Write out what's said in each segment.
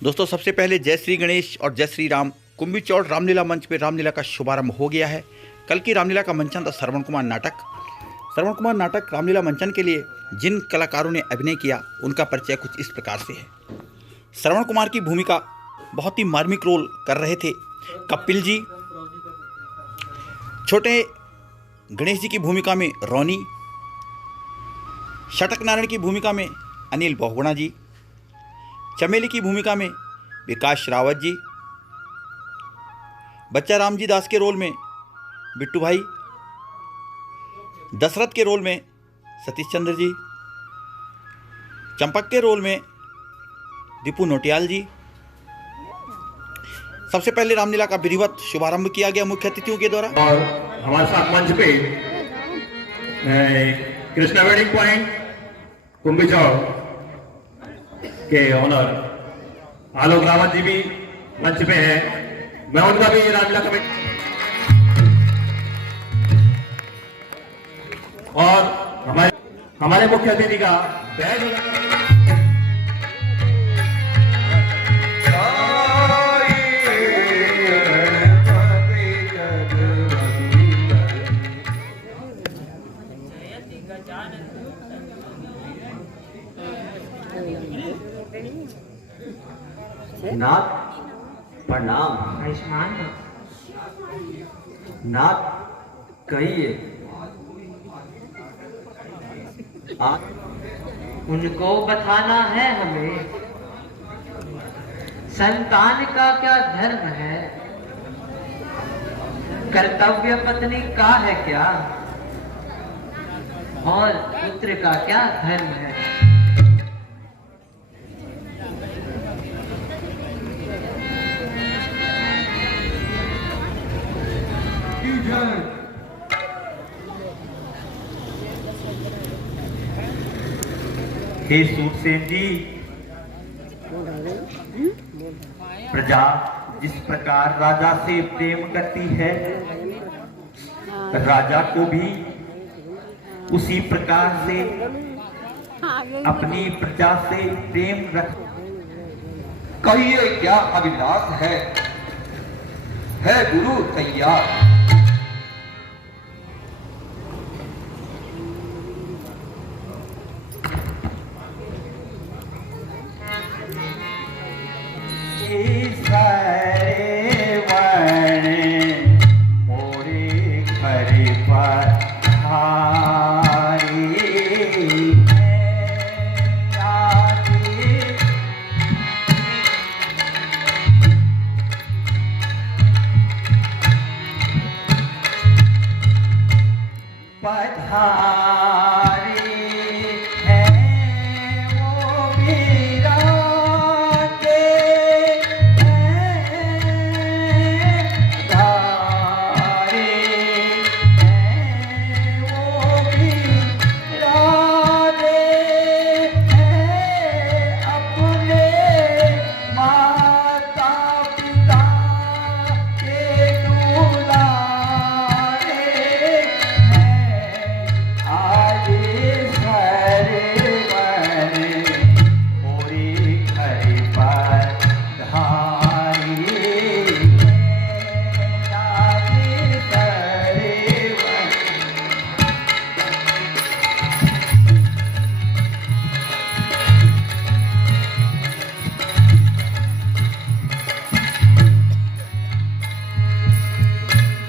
दोस्तों सबसे पहले जय श्री गणेश और जय श्री राम। कुंभी चौड़ रामलीला मंच पे रामलीला का शुभारंभ हो गया है। कल की रामलीला का मंचन था श्रवण कुमार नाटक। श्रवण कुमार नाटक रामलीला मंचन के लिए जिन कलाकारों ने अभिनय किया उनका परिचय कुछ इस प्रकार से है। श्रवण कुमार की भूमिका बहुत ही मार्मिक रोल कर रहे थे कपिल जी। छोटे गणेश जी की भूमिका में रोनी, शटक नारायण की भूमिका में अनिल बहुगुणा जी, चमेली की भूमिका में विकास रावत जी, बच्चा राम जी दास के रोल में बिट्टू भाई, दशरथ के रोल में सतीश चंद्र जी, चंपक के रोल में दीपू नोटियाल जी। सबसे पहले रामलीला का विधिवत शुभारंभ किया गया मुख्य अतिथियों के द्वारा। और हमारे साथ मंच पे कृष्णा वेडिंग पॉइंट कुंभी चौड़ के ऑनर आलोक रावत जी भी मंच पे हैं। मैं उनका भी रामलीला कमेटी और हमारे मुख्य अतिथि का बैग नाथ प्रणाम। आयुष्मान नाथ कहिए। उनको बताना है हमें संतान का क्या धर्म है, कर्तव्य पत्नी का है क्या, और पुत्र का क्या धर्म है। हे सूरसेन जी, प्रजा जिस प्रकार राजा से प्रेम करती है, राजा को भी उसी प्रकार से अपनी प्रजा से प्रेम रख। कहिए क्या अभिलाष है गुरु तैयार। मोरे घर पर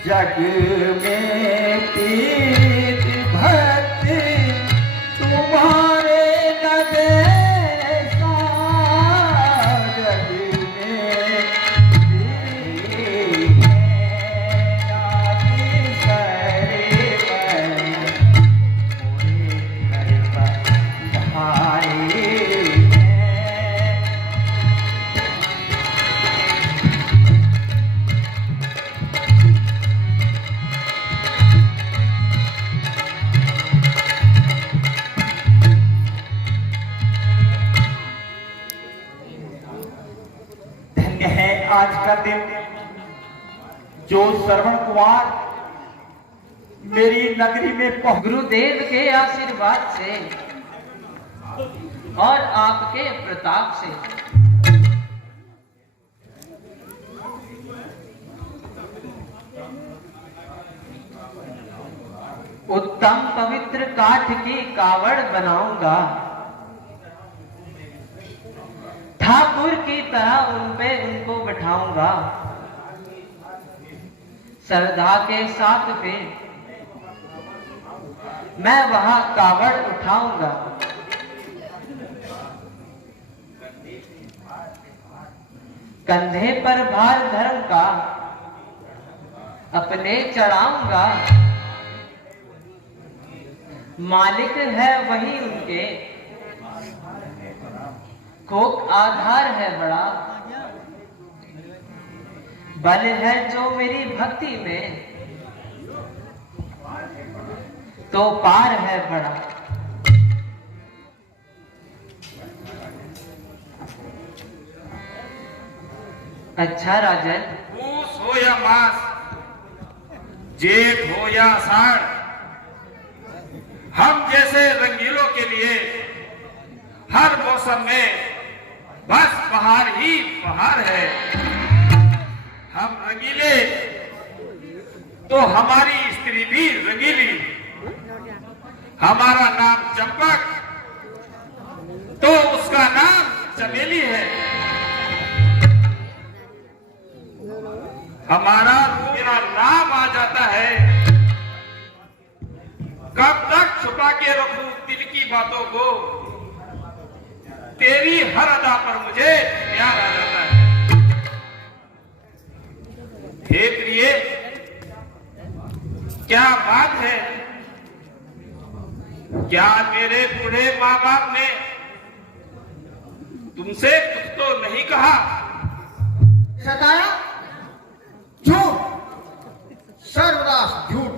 जग में पीत भक्त तुम्हारे नदेसा, जग में आज का दिन जो श्रवण कुमार मेरी नगरी में गुरुदेव के आशीर्वाद से और आपके प्रताप से उत्तम पवित्र काठ की कावड़ बनाऊंगा, ठाकुर की तरह उन पे उनको बिठाऊंगा, श्रद्धा के साथ पे मैं वहां कावड़ उठाऊंगा। कंधे पर भार धर्म का अपने चढ़ाऊंगा, मालिक है वही उनके, कोक आधार है बड़ा, बल है जो मेरी भक्ति में, तो पार है बड़ा। अच्छा राजन, पूस हो या मास, जेठ हो या आषाढ़, हम जैसे रंगीलों के लिए हर मौसम में बस बहार ही बहार है। हम रंगीले तो हमारी स्त्री भी रंगीली, हमारा नाम चंपक तो उसका नाम चमेली है, हमारा मेरा नाम आ जाता है। कब तक छुपा के रखूं दिल की बातों को, तेरी हर अदा पर मुझे प्यार आ जाता है। हे प्रिय, क्या बात है, क्या मेरे बूढ़े माँ बाप ने तुमसे कुछ तो नहीं कहा? सताया झूठ, सर्वनाश झूठ।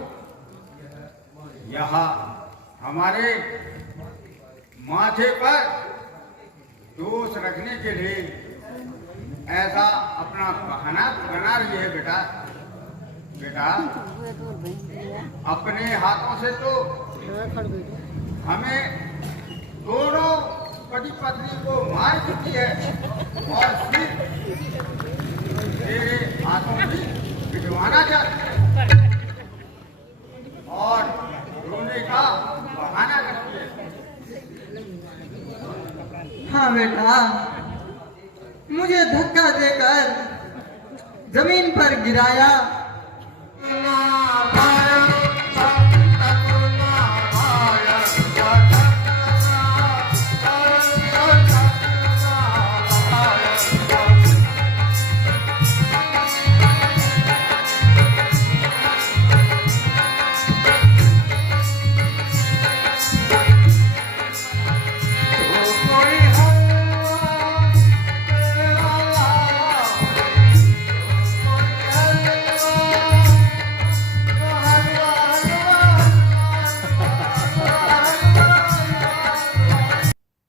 यहाँ हमारे माथे पर दोष रखने के लिए ऐसा अपना बहाना बना रही है। बेटा बेटा, अपने हाथों से तो हमें दोनों पति पत्नी को मार चुकी है और फिर तेरे हाथों भी भिजवाना चाहती है और रोने का बहाना करती है। हाँ बेटा, मुझे धक्का देकर जमीन पर गिराया,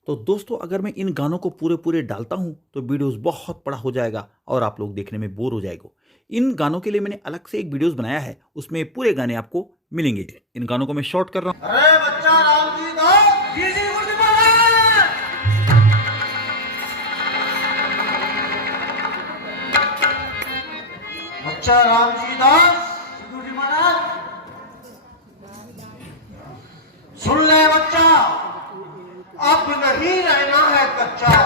तो दोस्तों, अगर मैं इन गानों को पूरे डालता हूं तो वीडियोस बहुत बड़ा हो जाएगा और आप लोग देखने में बोर हो जाएगा। इन गानों के लिए मैंने अलग से एक वीडियोस बनाया है, उसमें पूरे गाने आपको मिलेंगे। इन गानों को मैं शॉर्ट कर रहा हूं। अरे बच्चा राम जी दास, जी जी बच्चा राम जी दास, गुरु जी महाराज, सुन ले बच्चा, अब नहीं रहना है कच्चा।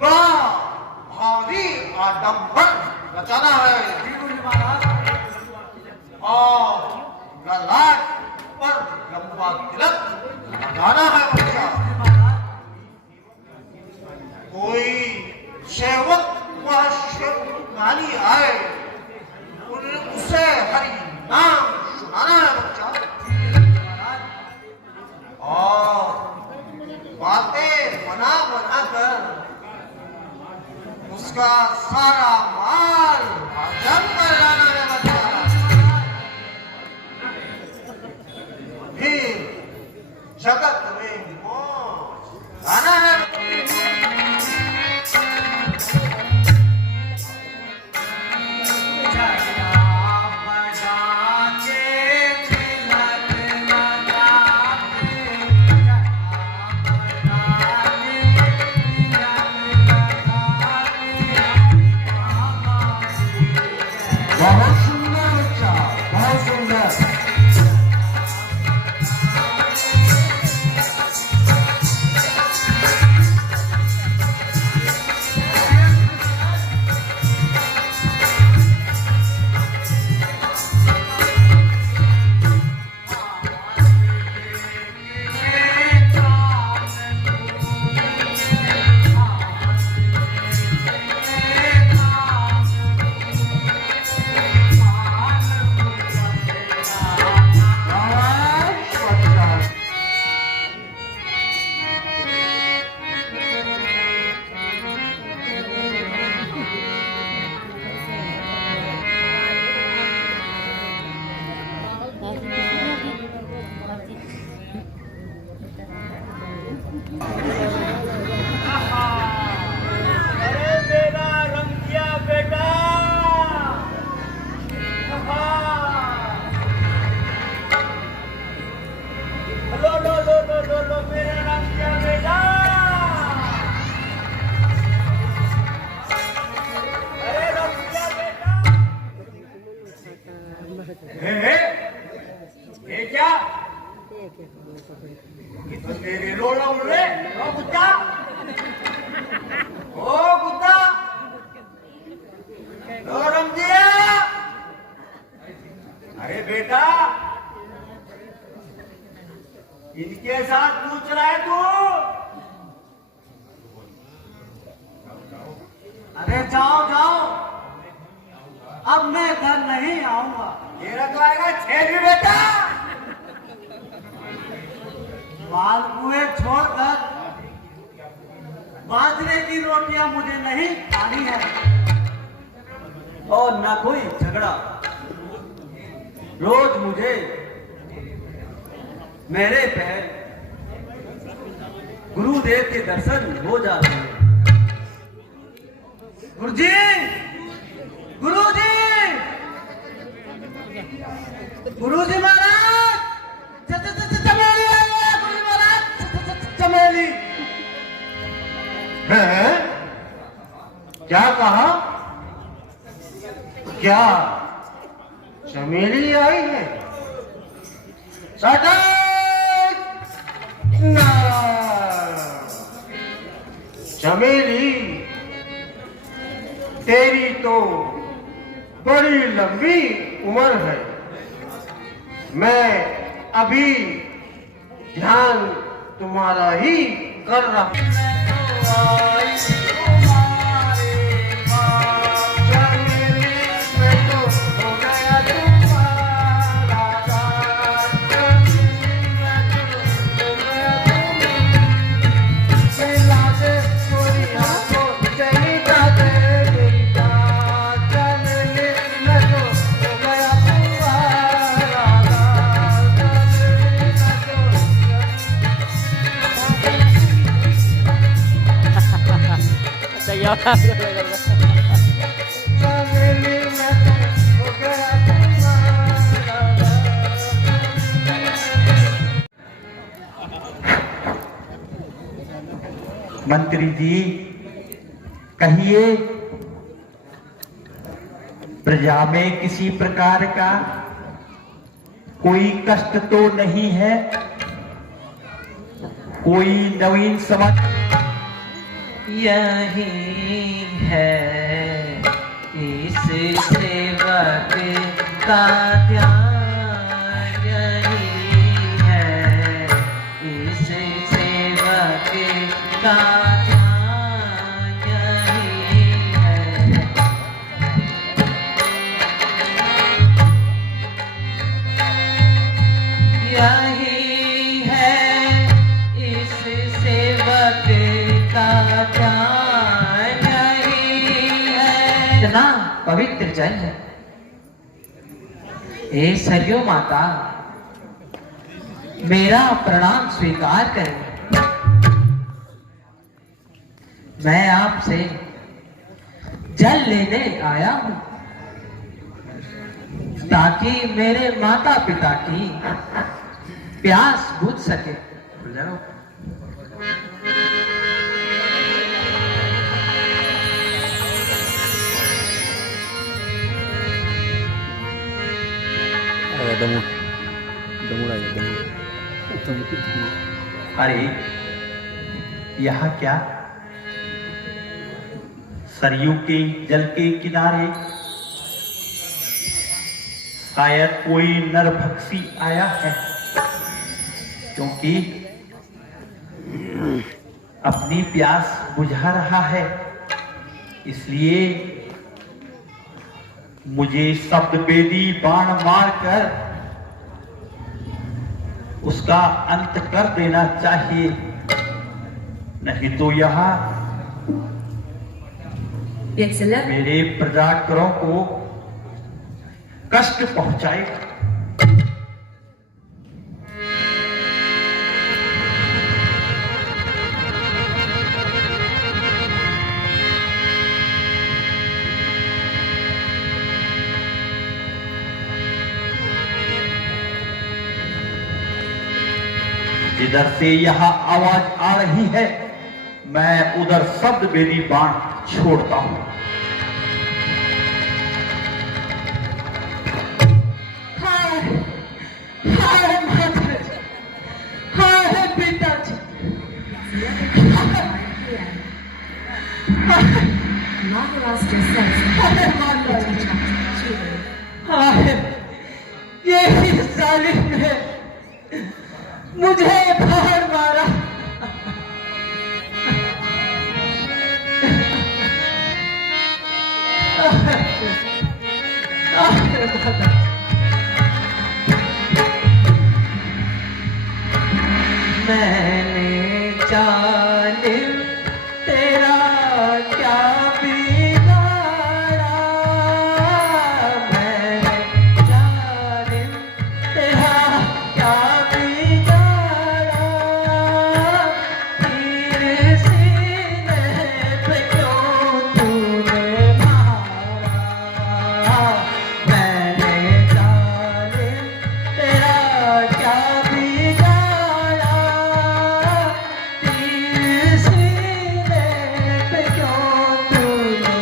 बड़ा भारी आडंबर रचाना है और ललाट पर लंबा तिलक लगाना है बच्चा। कोई सेवक व सेवकानी आए, उसे हरि नाम सुनाना है बच्चा और बातें बना कर उसका सारा माल हजम कर लाना है बच्चा। फिर जगत में मौज आना है। अरे जाओ जाओ, अब मैं घर नहीं आऊंगा। मेरा तो आएगा छेदी बेटा। बाल कुएं छोड़कर बाजरे की रोटियां मुझे नहीं खानी है। और ना कोई झगड़ा। रोज मुझे मेरे पैर गुरुदेव के दर्शन हो जाते हैं। गुरुजी, गुरुजी, गुरुजी महाराज, चमेली आई है। गुरुजी महाराज, चमेली। है? क्या कहा? क्या चमेली आई है? चमेली, तेरी तो बड़ी लंबी उम्र है। मैं अभी ध्यान तुम्हारा ही कर रहा हूं। मंत्री जी, कहिए, प्रजा में किसी प्रकार का कोई कष्ट तो नहीं है? कोई नवीन समझ? यही है इस सेवक का ध्यान, यही है इस सेवक का ध्यान, यही है। यही है इस सेवक का ध्यान, यही है। इतना पवित्र जल है। हे सरयू माता, मेरा प्रणाम स्वीकार करें। मैं आपसे जल लेने आया हूं ताकि मेरे माता पिता की प्यास बुझ सके। अरे यहाँ क्या? सरयू के जल के किनारे शायद कोई नरभक्षी आया है, क्योंकि अपनी प्यास बुझा रहा है। इसलिए मुझे शब्दवेदी बाण मारकर उसका अंत कर देना चाहिए, नहीं तो यहाँ मेरे प्रजाकरों को कष्ट पहुंचाएगा। जिधर से यहाँ आवाज आ रही है, मैं उधर शब्दवेदी बाण छोड़ता हूं। हाय माता जी, हाय पिताजी, हाय यही जालिम ने मुझे बाहर मारा। मैंने जालिम तेरा क्या बिगाड़ा, मैंने जालिम तेरा क्या बिगाड़ा, तीर सीने पे क्यों तूने मारा, मैंने जालिम तेरा क्या बिगाड़ा, तीर सीने पे क्यों तूने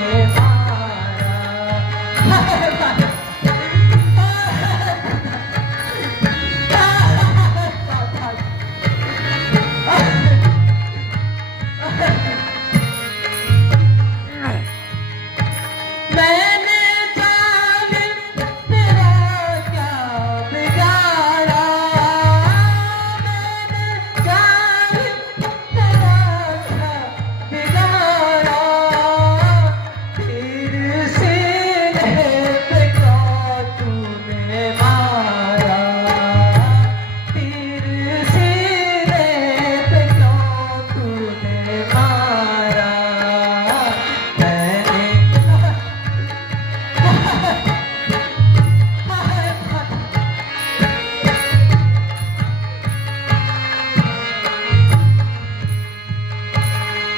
मैंने जालिम तेरा क्या बिगाड़ा, मैंने जालिम तेरा क्या बिगाड़ा, तीर सीने पे क्यों तूने मारा, तीर सीने पे क्यों तूने मारा, मैंने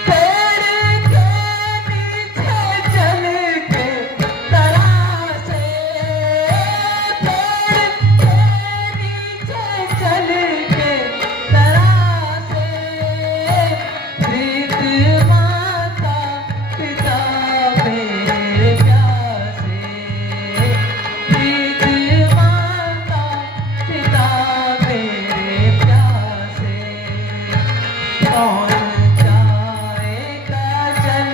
पेड़ के नीचे चल के तरासे, पेड़ के नीचे चल के तरासे, प्रीत माता पिता मेरे प्यासे, प्रीत माता पिता मेरे प्यासे, कौन जाएगा जल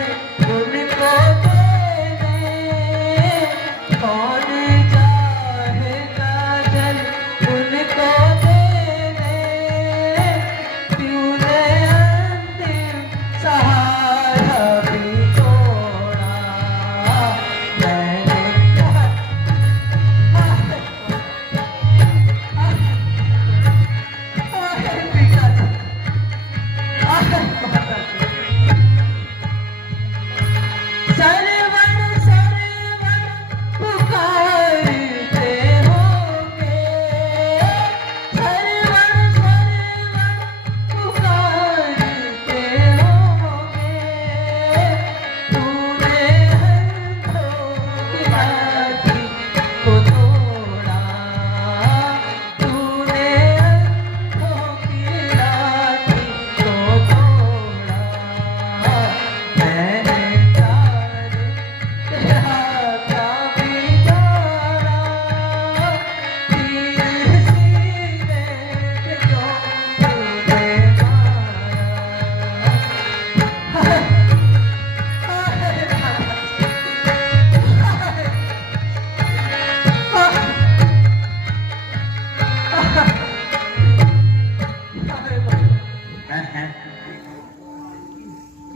उनको देने, कौन जाएगा जल उनको देने, तूने अंतिम सहारा भी छोड़ा, मैंने सरवण सरवण पुकारते होंगे, सरवण सरवण पुकारते होंगे, तूने अंधों की लाठी को तोड़ा, तूने अंधों की लाठी को तोड़ा, मैंने जालिम तेरा क्या बिगाड़ा, तीर सीने पे क्यों तूने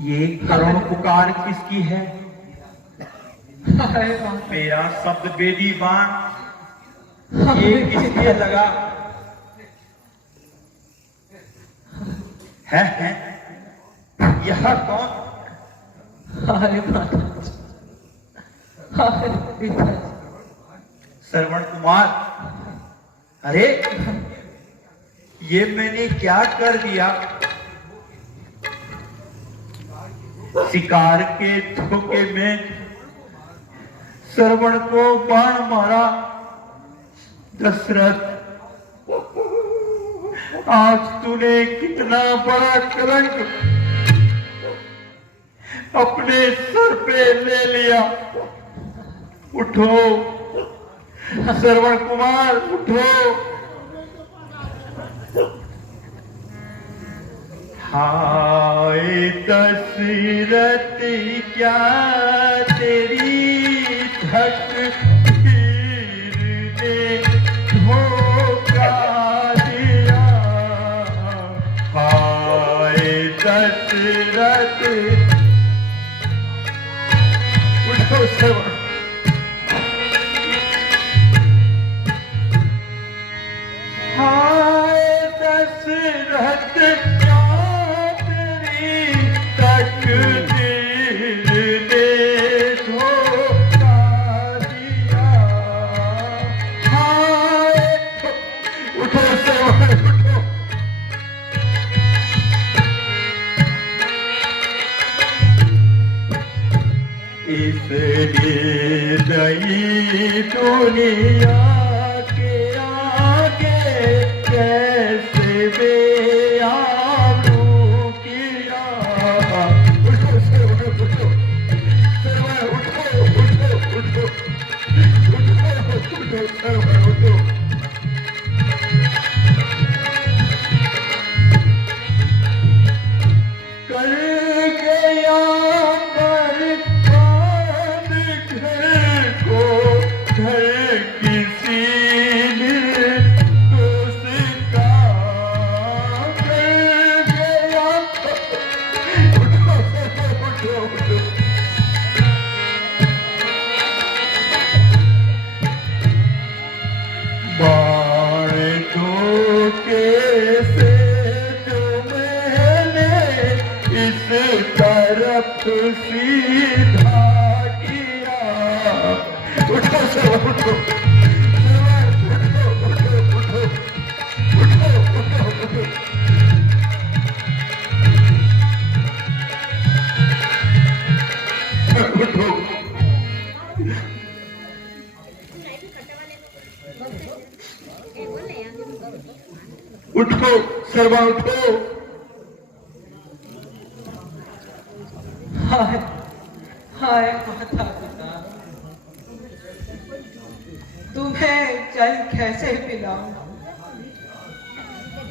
ये करुण पुकार किसकी है? मेरा शब्द बेदी बाण ये किसलिए लगा है? यह कौन? हाय माता जी, हाय पिता जी, श्रवण कुमार, अरे ये मैंने क्या कर दिया? शिकार के धोखे में श्रवण को बाण मारा। दशरथ, आज तूने कितना बड़ा कलंक अपने सर पे ले लिया। उठो श्रवण कुमार, उठो। हाय दशरथ, क्या तेरी तकदीर ने धोखा दिया। हाय दशरथ, उठो श्रवण। इसलिए नई दुनिया के आगे कैसे बेआबरू किया। उठो सर, उठो उठो सर, उठो उठो उठो उठो सर, उठो। कर गया बर्बाद घर को, घर किसी ने उसका कर गया। उठो उठो उठो। बाण तो कैसे जो मैंने इस तरफ सीधा किया। उठो सर, उठो उठो सर्वा, उठो। हाय हाय माता पिता, तुम्हें जल कैसे पिलाऊं,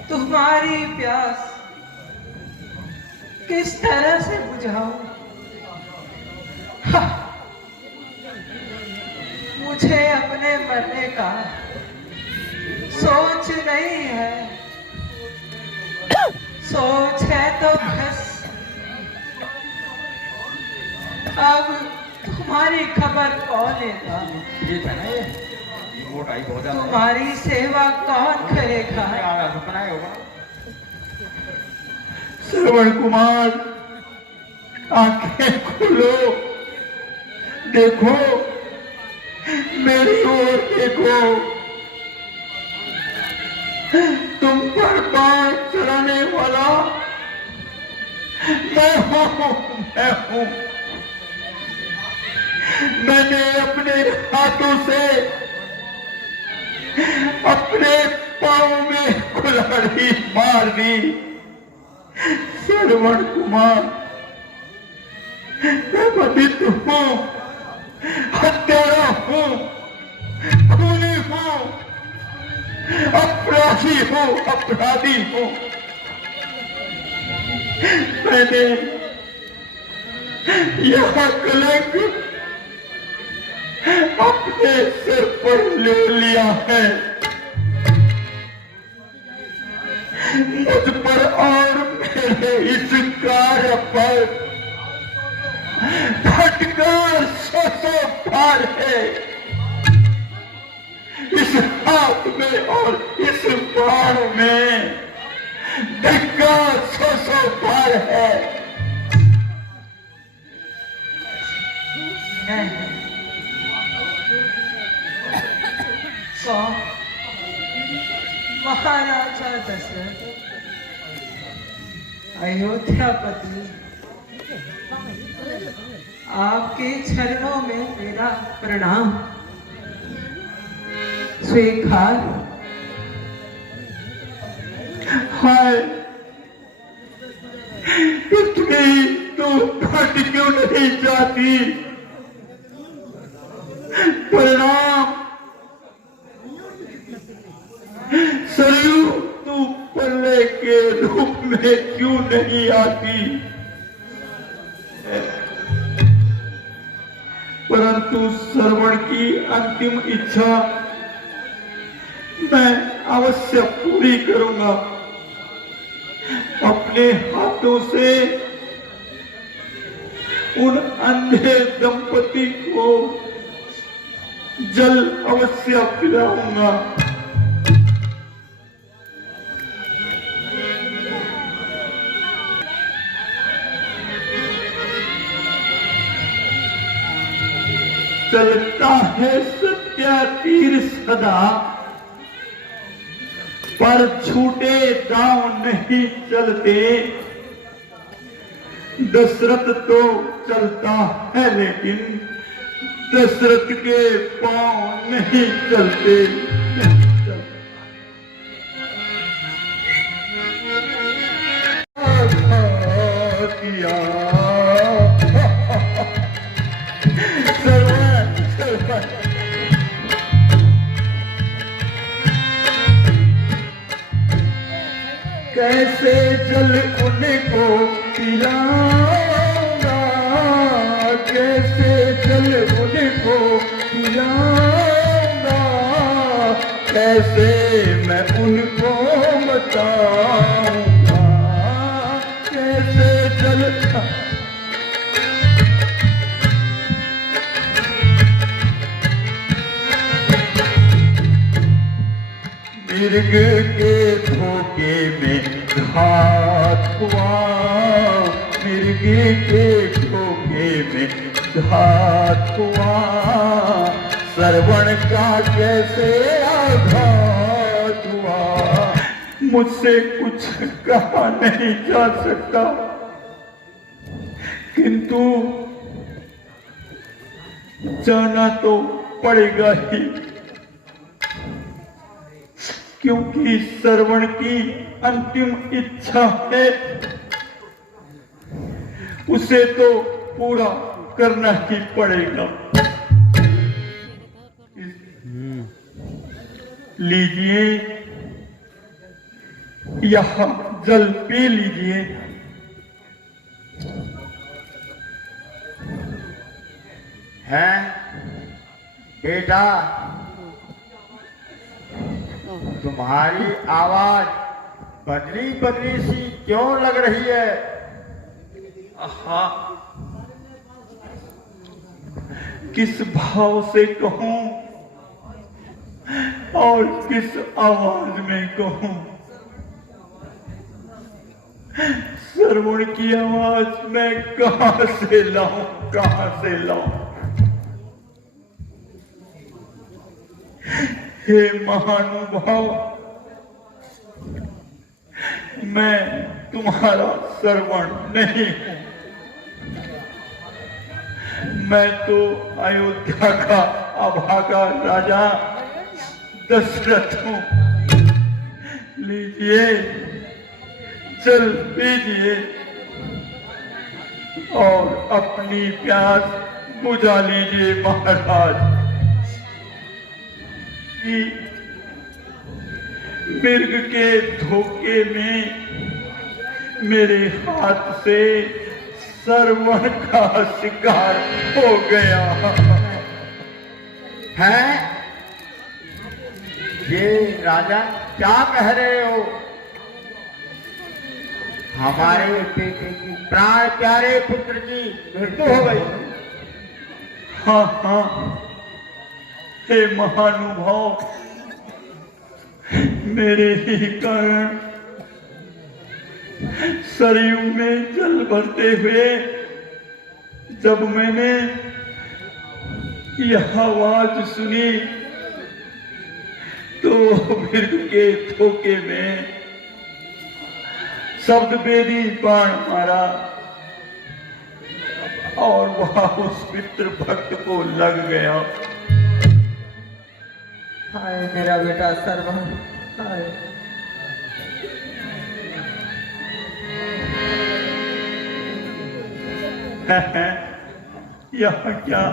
तुम्हारी प्यास किस तरह से बुझाऊं। मुझे अपने मरने का सोच नहीं है, सोच है तो बस अब तुम्हारी खबर कौन लेगा, ये था ना, ये मोटाई बहुत ज्यादा है। तुम्हारी सेवा कौन करेगा। सपना है होगा। श्रवण कुमार, आंखें खोलो, देखो मेरी ओर देखो। तुम पर बाण चलाने वाला मैं हूं। मैंने अपने हाथों से अपने पांव में कुल्हाड़ी मार दी। श्रवण कुमार, मैं बंदित हूं, हत्यारा हूं, खूनी हूं, अपराधी हूं। मैंने यह कलंक अपने सिर पर ले लिया है। मुझ पर और मेरे इस कार्य पर फटकार 100 बार है। इस हाथ में और इस बाण में धक्का 100 बार है। सो महाराजा दशरथ, अयोध्यापति, आपके चरणों में मेरा प्रणाम स्वीकार। हाय, इतनी तो फट क्यों नहीं जाती। प्रणाम। सरयू तू पल्ले के रूप में क्यों नहीं आती। परंतु श्रवण की अंतिम इच्छा मैं अवश्य पूरी करूंगा। अपने हाथों से उन अंधे दंपति को जल अवश्य पिलाऊंगा। चलता है सत्या तीर सदा, पर झूठे दांव नहीं चलते। दशरथ तो चलता है लेकिन दशरथ के पांव नहीं चलते। कैसे जल उनको पिलाऊंगा, कैसे जल उनको पिलाऊंगा, कैसे मैं उनको बताऊंगा, कैसे जल मिर्ग के धोखे में घात हुआ, मिर्ग के धोखे में घात हुआ, श्रवण का कैसे आघात हुआ। मुझसे कुछ कहा नहीं जा सकता, किंतु जाना तो पड़ेगा ही, क्योंकि श्रवण की अंतिम इच्छा है, उसे तो पूरा करना ही पड़ेगा। लीजिए, यह जल पी लीजिए। है बेटा, तुम्हारी आवाज बदली बदली सी क्यों लग रही है? हाँ, किस भाव से कहूं और किस आवाज में कहूं? श्रवण की आवाज मैं कहां से लाऊं, कहां से लाऊं? हे महानुभाव, मैं तुम्हारा श्रवण नहीं हूं, मैं तो अयोध्या का अभागा राजा दशरथ हूं। लीजिए, जल पीजिए और अपनी प्यास बुझा लीजिए महाराज। मिर्ग के धोखे में मेरे हाथ से श्रवण का शिकार हो गया है। ये राजा क्या कह रहे हो? हमारे बेटे की प्राण प्यारे पुत्र की मृत्यु हो गई। हाँ हाँ, हे महानुभाव, मेरे ही कारण सरयू में जल भरते हुए जब मैंने यह आवाज सुनी तो मृग के धोखे में शब्द वेदी बाण मारा और वह उस पितृ भक्त को लग गया। हाय मेरा बेटा श्रवण, हाय। यह क्या,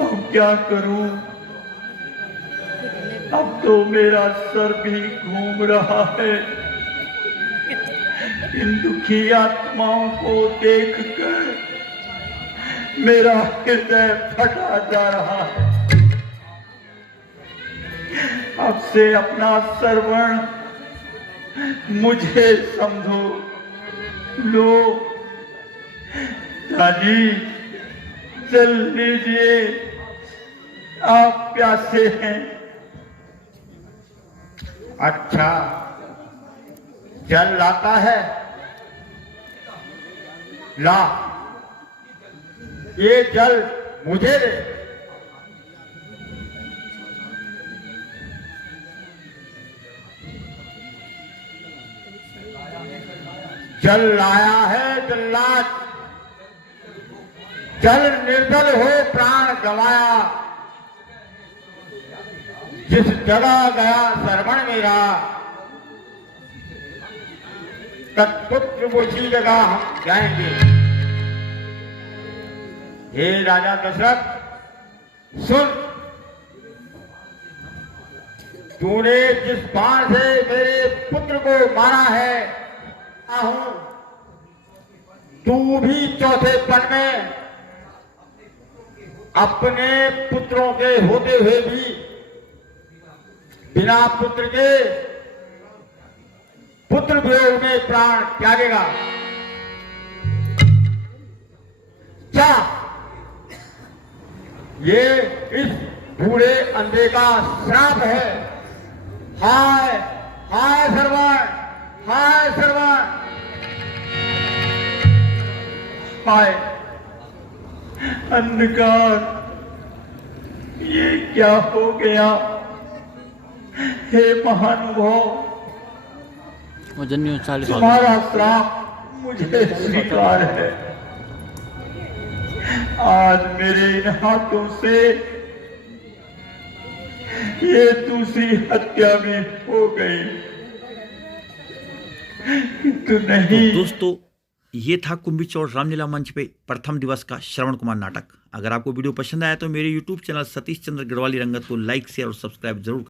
अब क्या करूं? अब तो मेरा सर भी घूम रहा है। इन दुखी आत्माओं को देखकर मेरा हृदय फटा जा रहा है। अब से अपना श्रवण मुझे समझो। लो दादी, जल लीजिए, आप प्यासे हैं। अच्छा, जल लाता है, ला, ये जल मुझे दे। जल लाया है जल्लाद, जल निर्जल हो प्राण गवाया। जिस जगह गया श्रवण मेरा, तत्पुत्र उसी जगह हम जाएंगे। हे राजा दशरथ सुन, तूने जिस बाण से मेरे पुत्र को मारा है, हूं तू भी चौथे पन में अपने पुत्रों के होते हुए भी बिना पुत्र के पुत्र वियोग में प्राण त्यागेगा। क्या ये इस बूढ़े अंधे का श्राप है? हाय हाय श्रवण, हाय श्रवण, हाय अंधकार, ये क्या हो गया? हे महानुभाव, तुम्हारा श्राप मुझे स्वीकार है। आज मेरे इन हाथों से ये दूसरी हत्या भी हो गई, किंतु नहीं। तो दोस्तों, ये था कुंभी चौड़ रामलीला मंच पे प्रथम दिवस का श्रवण कुमार नाटक। अगर आपको वीडियो पसंद आया तो मेरे YouTube चैनल सतीश चंद्र गढ़वाली रंगत को लाइक शेयर और सब्सक्राइब जरूर